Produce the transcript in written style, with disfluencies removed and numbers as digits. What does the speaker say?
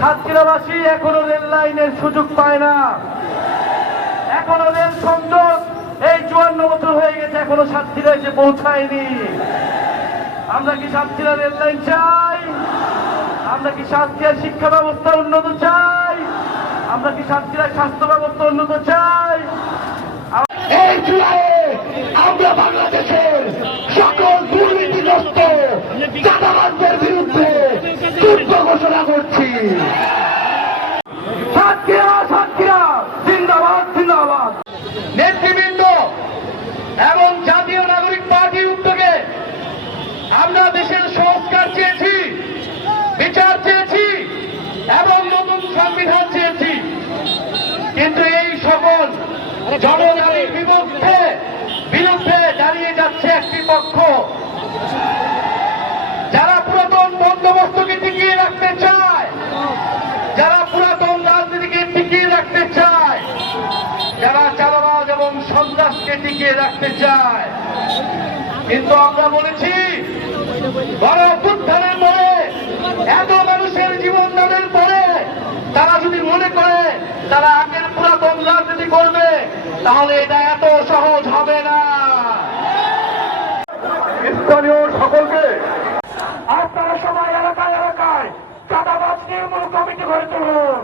সাতক্ষীরাবাসী এখনো রেল লাইনের সুযোগ পায় না, এখনো রেল সংযোগ এই 54 বছর হয়ে গেছে, এখনো সাতক্ষীরা এসে পৌঁছায়নি। আমরা কি সাতক্ষীরা রেল লাইন চাই? আমরা কি সাতক্ষীরার শিক্ষা ব্যবস্থা উন্নত চাই? আমরা কি সাতক্ষীরার স্বাস্থ্য ব্যবস্থা উন্নত চাই? এই জুলাইয়ে আমরা বাংলাদেশের সকল দুর্নীতিগ্রস্ত চাঁদাবাজদের বিরুদ্ধে যুদ্ধ ঘোষণা করছি। সাতক্ষীরা জিন্দাবাদ, জিন্দাবাদ। নেতৃবৃন্দ এবং জাতীয় নাগরিক পার্টির উদ্যোগে আমরা দেশের সংস্কার চেয়েছি, বিচার চেয়েছি এবং নতুন সংবিধান চেয়েছি, কিন্তু এই সকল জনগণের বিরুদ্ধে দাঁড়িয়ে যাচ্ছে একটি পক্ষ, যারা পুরাতন বন্দোবস্তকে টিকিয়ে রাখতে চায়, যারা পুরাতন রাজনীতিকে টিকিয়ে রাখতে চায়, যারা চাঁদাবাজ এবং সন্ত্রাসকে টিকিয়ে রাখতে চায়। কিন্তু আমরা বলেছি, গণ অভ্যুত্থানের পরে এত মানুষের জীবন দানের পরে তারা যদি মনে করে তারা আগের পুরাতন রাজনীতি করবে, তাহলে এটা এত সহজ হবে না। স্থানীয় সকলকে আপনারা সবাই এলাকায় চাঁদাবাজ নির্মূল কমিটি গড়ে তুলুন।